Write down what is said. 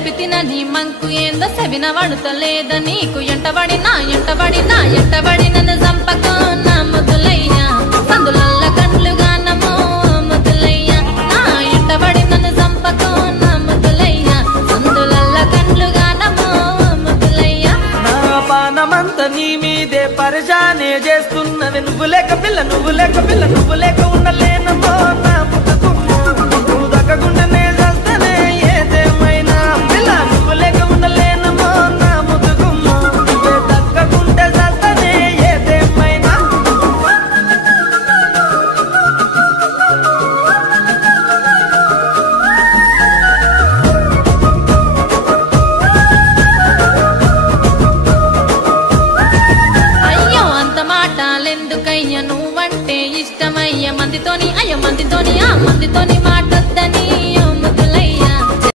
సెలపితిన నీ మంకు ఏందో సెవిన వడుతలేద నీకు ఎంటబడినా నన్ను చంపకో నా ముద్దులయ్యా సందులల్ల కండ్లుగా నమో ముద్దులయ్యా నా ఎంటబడి నన్ను చంపకో నా ముద్దులయ్యా సందులల్ల కండ్లుగా నమో ముద్దులయ్యా నా పానమంత నీ మీదే పరిశానే చేస్తున్నది నువ్వు లేక పిల్ల ఉండలేనమ్మో నా ముద్దుకుమ్మ నువ్వు దక్కకుండానే చేస్తనే ఏదేమైనా పిల్ల నువ్వు లేక ఉండలేనమ్మో నా ముద్దుకుమ్మ నువ్వే దక్కకుంటే చేస్తనే ఏదేమైనా అయ్యో అంత మాటలెందుకయ్య నువ్వంటే ఇష్టమయ్య మందితోని